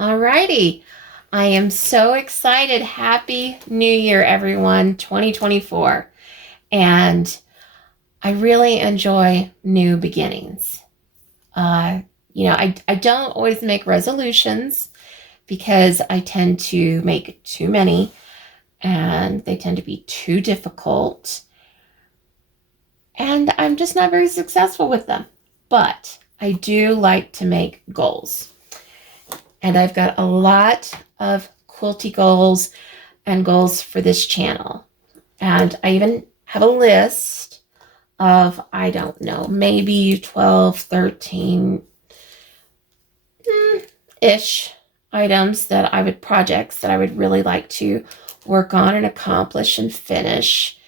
Alrighty. I am so excited. Happy New Year, everyone, 2024. And I really enjoy new beginnings. Uh, I don't always make resolutions because I tend to make too many and they tend to be too difficult. And I'm just not very successful with them. But I do like to make goals. And I've got a lot of quilty goals and goals for this channel. And I even have a list of, I don't know, maybe 12, 13 ish projects that I would really like to work on and accomplish and finish.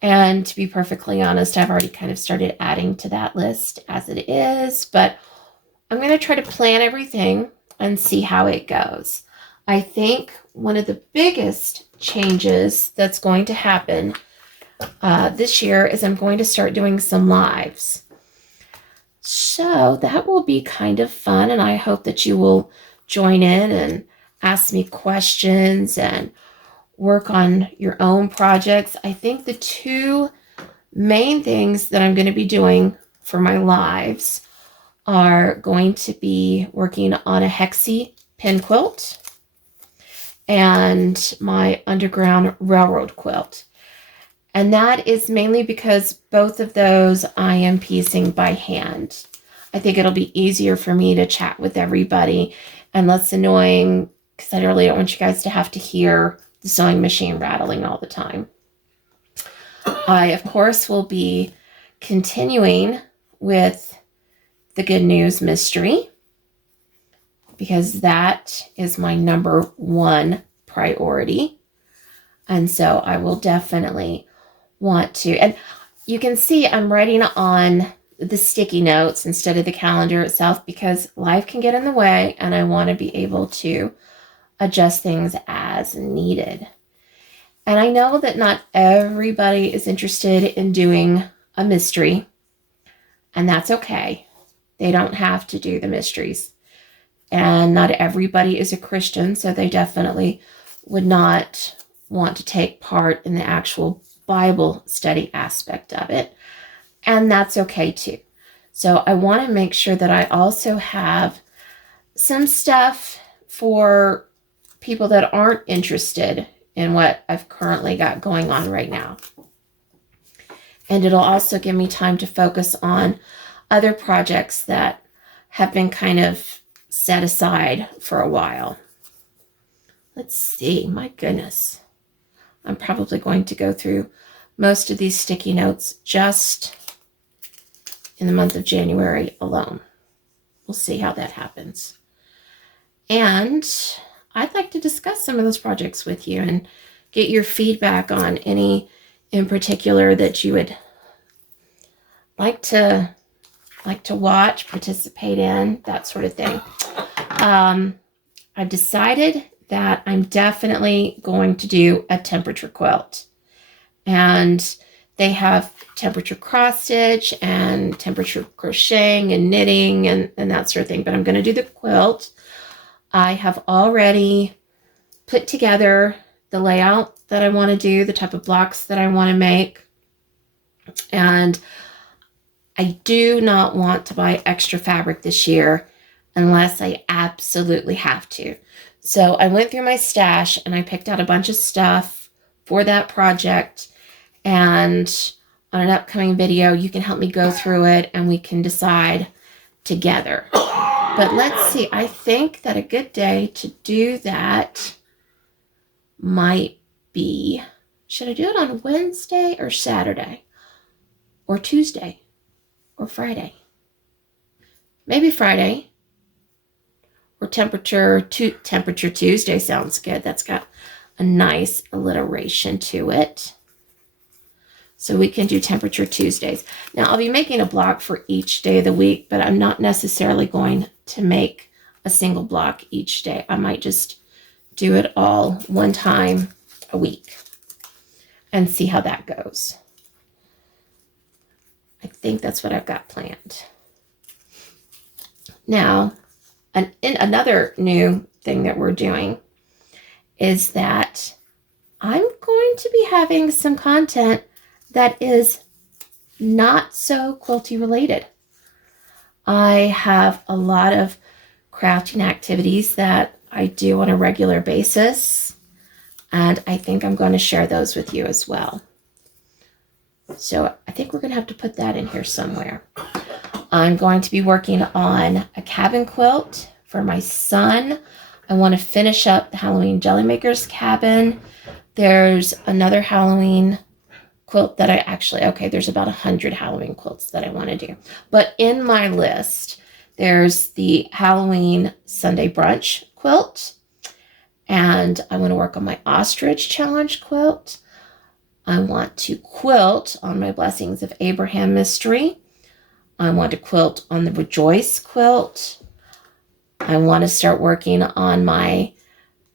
And to be perfectly honest, I've already kind of started adding to that list as it is, but I'm going to try to plan everything and see how it goes. I think one of the biggest changes that's going to happen this year is I'm going to start doing some lives. So that will be kind of fun, and I hope that you will join in and ask me questions and work on your own projects. I think the two main things that I'm going to be doing for my lives are going to be working on a hexie pin quilt and my underground railroad quilt. And that is mainly because both of those I am piecing by hand. I think it'll be easier for me to chat with everybody and less annoying because I really don't want you guys to have to hear the sewing machine rattling all the time. I, of course, will be continuing with the Good News Mystery because that is my number one priority. And so I will definitely want to, and you can see I'm writing on the sticky notes instead of the calendar itself because life can get in the way and I want to be able to adjust things as needed. And I know that not everybody is interested in doing a mystery, and that's okay. They don't have to do the mysteries. And not everybody is a Christian, so they definitely would not want to take part in the actual Bible study aspect of it. And that's okay too. So I want to make sure that I also have some stuff for people that aren't interested in what I've currently got going on right now. And it'll also give me time to focus on other projects that have been kind of set aside for a while. Let's see, my goodness. I'm probably going to go through most of these sticky notes just in the month of January alone. We'll see how that happens. And I'd like to discuss some of those projects with you and get your feedback on any in particular that you would like to watch, participate in, that sort of thing. I've decided that I'm definitely going to do a temperature quilt. And they have temperature cross stitch and temperature crocheting and knitting and that sort of thing. But I'm going to do the quilt. I have already put together the layout that I want to do, the type of blocks that I want to make. And I do not want to buy extra fabric this year unless I absolutely have to. So I went through my stash and I picked out a bunch of stuff for that project. And on an upcoming video, you can help me go through it and we can decide together. But let's see, I think that a good day to do that might be, should I do it on Wednesday or Saturday or Tuesday or Friday? Maybe Friday or Temperature Tuesday sounds good. That's got a nice alliteration to it. So we can do Temperature Tuesdays. Now, I'll be making a block for each day of the week, but I'm not necessarily going to make a single block each day. I might just do it all one time a week and see how that goes. I think that's what I've got planned. Now, in another new thing that we're doing is that I'm going to be having some content that is not so quilty related. I have a lot of crafting activities that I do on a regular basis, and I think I'm going to share those with you as well. So I think we're going to have to put that in here somewhere. I'm going to be working on a cabin quilt for my son. I want to finish up the Halloween Jelly Maker's cabin. There's another Halloween quilt that there's about 100 Halloween quilts that I want to do. But in my list, there's the Halloween Sunday Brunch quilt. And I want to work on my Ostrich Challenge quilt. I want to quilt on my Blessings of Abraham mystery. I want to quilt on the Rejoice quilt. I want to start working on my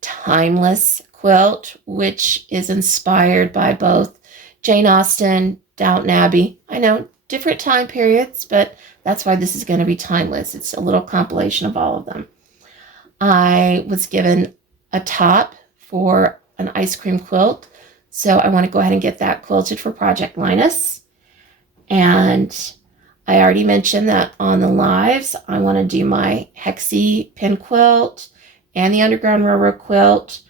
Timeless quilt, which is inspired by both Jane Austen, Downton Abbey. I know, different time periods, but that's why this is going to be timeless. It's a little compilation of all of them. I was given a top for an ice cream quilt, so I want to go ahead and get that quilted for Project Linus. And I already mentioned that on the lives, I want to do my Hexie pin quilt and the Underground Railroad quilt.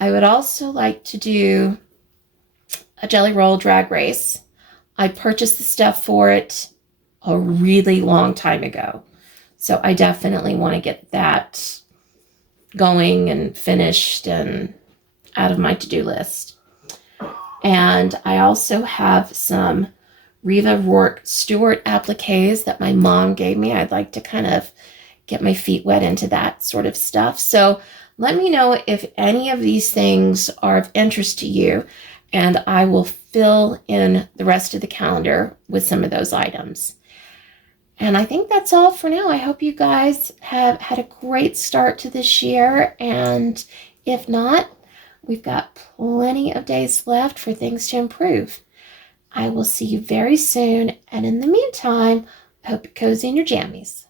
I would also like to do a Jelly Roll drag race. I purchased the stuff for it a really long time ago. So I definitely want to get that going and finished and out of my to-do list. And I also have some Riva Rourke Stewart appliques that my mom gave me. I'd like to kind of get my feet wet into that sort of stuff. So let me know if any of these things are of interest to you, and I will fill in the rest of the calendar with some of those items. And I think that's all for now. I hope you guys have had a great start to this year. And if not, we've got plenty of days left for things to improve. I will see you very soon. And in the meantime, I hope you're cozy in your jammies.